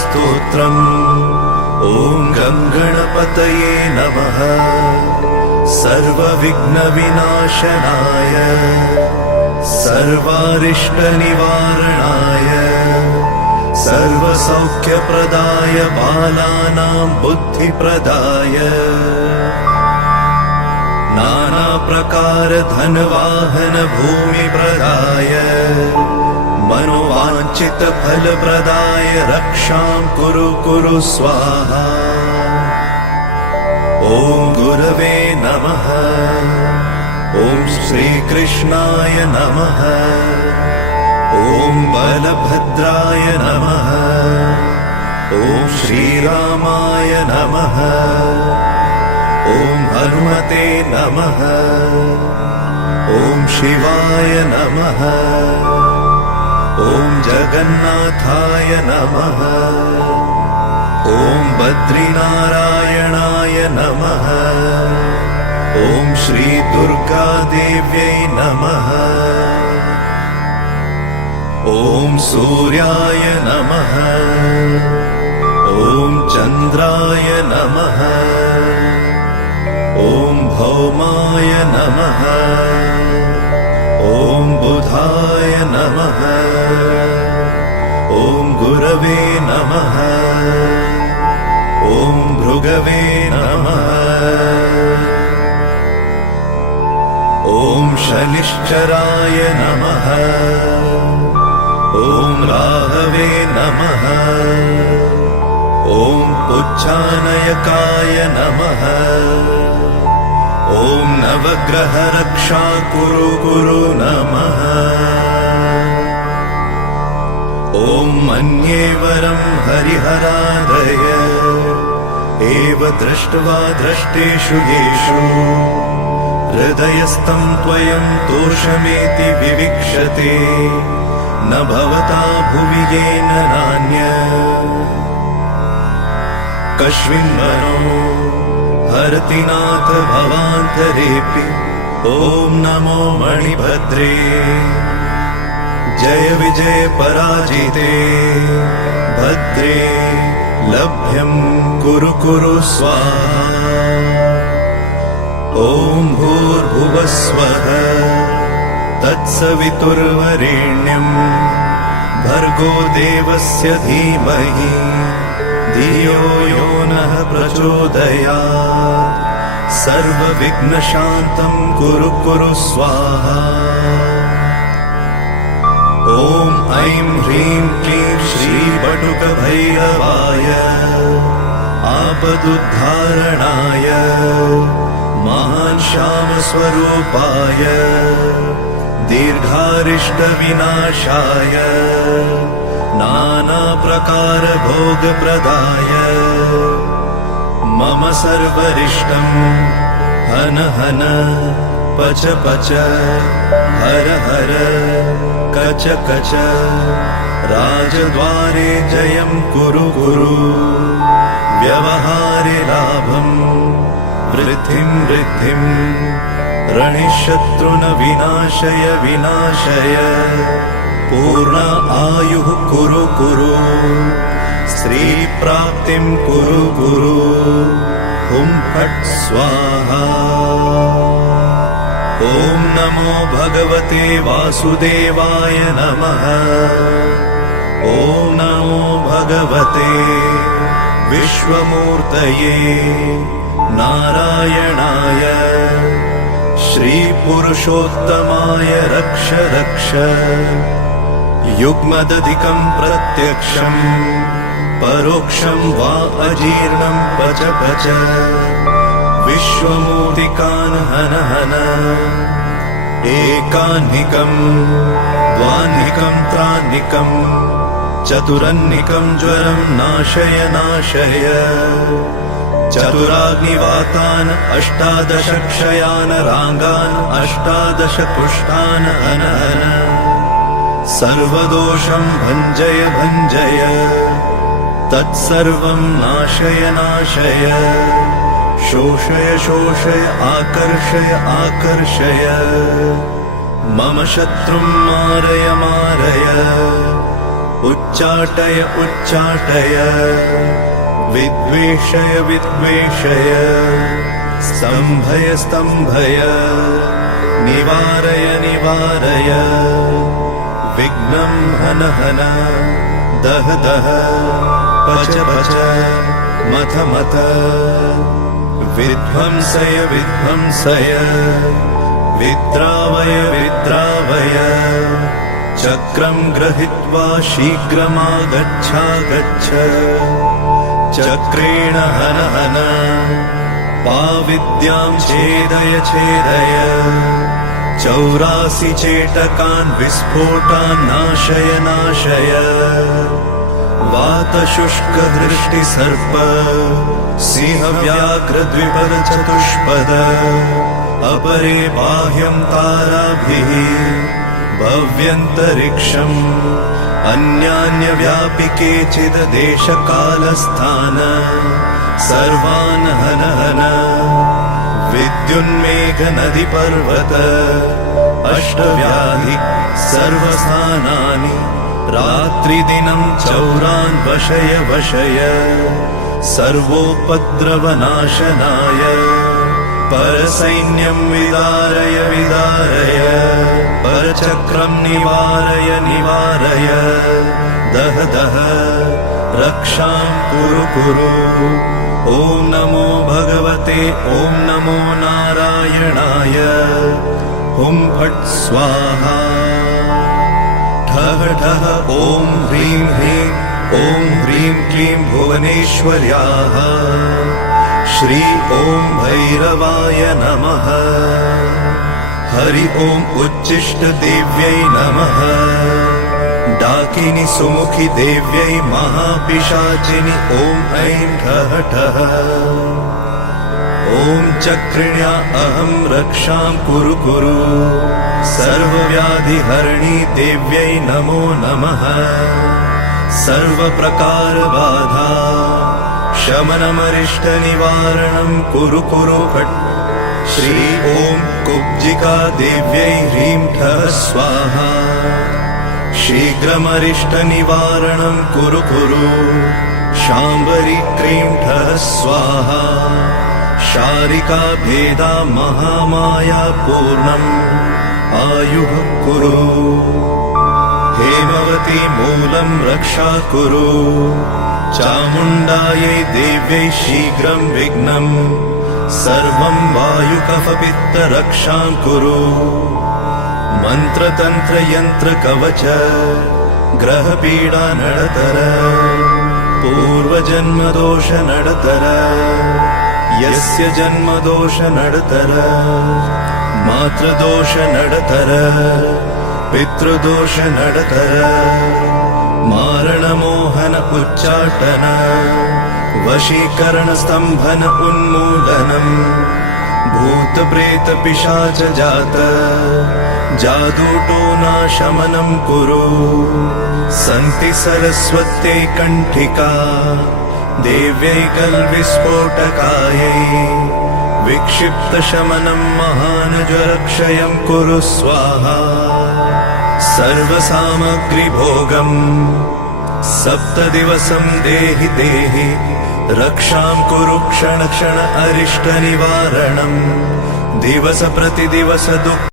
स्तोत्रम्। ॐ गं गणपतये नमः। सर्वविघ्नविनाशनाय सर्वारिष्टनिवारणाय सर्वसौख्यप्रदाय बालानां बुद्धिप्रदाय नानाप्रकार धनवाहन भूमिप्रदाय मनोवाञ्छित फलप्रदाय रक्षां कुरु कुरु स्वाहा। ॐ गुरवे नमः। ॐ श्रीकृष्णाय नमः। ॐ बलभद्राय नमः। ॐ श्रीरामाय नमः। ॐ हनुमते नमः। ॐ शिवाय नमः। ॐ जगन्नाथाय नमः। ॐ बद्रीनारायणाय नमः। ॐ श्रीदुर्गादेव्यै नमः। ॐ सूर्याय नमः। ॐ चन्द्राय नमः। ॐ भौमाय नमः। ॐ बुधाय नमः। ॐ गुरवे नमः। ॐ भृगवे नमः। ॐ शनिश्चराय नमः। ॐ राहवे नमः। ॐ पुच्छानयकाय नमः। ॐ नवग्रहरक्षा कुरु कुरु नमः। ॐ मन्येवरं हरिहरादय एव दृष्ट्वा द्रष्टेषु येषु हृदयस्थं त्वयं तोषमेति विविक्षते न भवता भुवि येन नान्य कस्मिन्मनो हरति नाथ भवान्तरेऽपि। ॐ नमो मणिभद्रे जय विजय पराजिते भद्रे लभ्यं कुरु कुरु स्वाहा। ॐ भूर्भुवस्वः तत्सवितुर्वरेण्यं भर्गो देवस्य धीमहि धियो यो नः प्रचोदयात्। सर्वविघ्नशान्तं कुरु कुरु स्वाहा। ॐ ऐं ह्रीं क्लीं श्रीबटुकभैरवाय आपदुद्धारणाय महान् श्यामस्वरूपाय दीर्घारिष्टविनाशाय नानाप्रकारभोगप्रदाय मम सर्वरिष्टं हन हन पच पच हर हर कच कच राजद्वारे जयं कुरु कुरु व्यवहारे लाभं वृद्धिं वृद्धिं रणिशत्रुन विनाशय विनाशय पूर्ण आयुः कुरु कुरु श्रीप्राप्तिं कुरु कुरु हुं फट् स्वाहा। ॐ नमो भगवते वासुदेवाय नमः। ॐ नमो भगवते विश्वमूर्तये नारायणाय श्रीपुरुषोत्तमाय रक्ष रक्ष। युग्मदधिकं प्रत्यक्षं परोक्षं वा अजीर्णं पच पच विश्वमूर्तिकान् हन हन। एकान्निकं द्वान्निकं त्रान्निकं चतुरन्निकं ज्वरं नाशय नाशय। चतुराग्निवातान् अष्टादश क्षयान् रागान् अष्टादश कुष्ठान् हन हन। सर्वदोषं भञ्जय भञ्जय तत्सर्वं नाशय नाशय। शोषय शोषय आकर्षय आकर्षय मम शत्रुं मारय मारय। उच्चाटय उच्चाटय विद्वेषय विद्वेषय स्तम्भय स्तम्भय निवारय निवारय विघ्नं हन हन दह दह पच पच मथ मथ विध्वंसय विध्वंसय विद्रावय विद्रावय चक्रं गृहीत्वा शीघ्रमागच्छागच्छ चक्रेण हन हन पाविद्यां छेदय छेदय 84 चेटकान् विस्फोटान् नाशय नाशय वातशुष्कदृष्टिसर्प सिंहव्याघ्रद्विपद चतुष्पद अपरे बाह्यं ताराभिः भव्यन्तरिक्षम् अन्यान्यव्यापि देशकालस्थान सर्वान् हन हन विद्युन्मेघ नदीपर्वत अष्टव्याधि सर्वस्थानानि रात्रिदिनं चौरान् वशय वशय सर्वोपद्रवनाशनाय परसैन्यं विदारय विदारय परचक्रं निवारय निवारय दह दह रक्षां कुरु कुरु ॐ नमो भगवते ॐ नमो नारायणाय हुं फट् स्वाहा ठः ठः ॐ ह्रीं ह्रीं ॐ ह्रीं क्लीं भुवनेश्वर्याः श्री ॐ भैरवाय नमः हरि ॐ उच्चिष्टदेव्यै नमः डाकिनी सुमुखी देव्यै महापिशाचिनि ॐ ऐं ठः ठः ॐ चक्रिण्या अहं रक्षां कुरु कुरु सर्वव्याधिहरिणी देव्यै नमो नमः सर्वप्रकारबाधा शमनमरिष्टनिवारणं कुरु कुरु फट् श्री ॐ कुब्जिका देव्यै ह्रीं ठः स्वाहा शीघ्रमरिष्टनिवारणं कुरु कुरु शाम्बरी क्रीं ठः स्वाहा शारिका भेदा महामाया पूर्णम् आयुः कुरु हेमवती मूलं रक्षा कुरु चामुण्डायै देव्यै शीघ्रं विघ्नं सर्वं वायुकफपित्त रक्षां कुरु मन्त्रतन्त्र यन्त्र कवच ग्रहपीडा नडतर पूर्वजन्मदोष नडतर यस्य जन्मदोष नडतर मातृदोष नडतर पितृदोष नडतर मारणमोहन उच्चाटन वशीकरण स्तंभन उन्मूलनम् भूतप्रेत पिशाच जात जादूटोनाशमनं कुरु सन्ति सरस्वत्यै कण्ठिका देव्यै कल्विस्फोटकायै विक्षिप्तशमनं महानज्वरक्षयं कुरु स्वाहा सर्वसामग्रिभोगम् 7 दिवसं देहि देहि रक्षां कुरु क्षण क्षण अरिष्टनिवारणम् दिवस प्रतिदिवस दुःख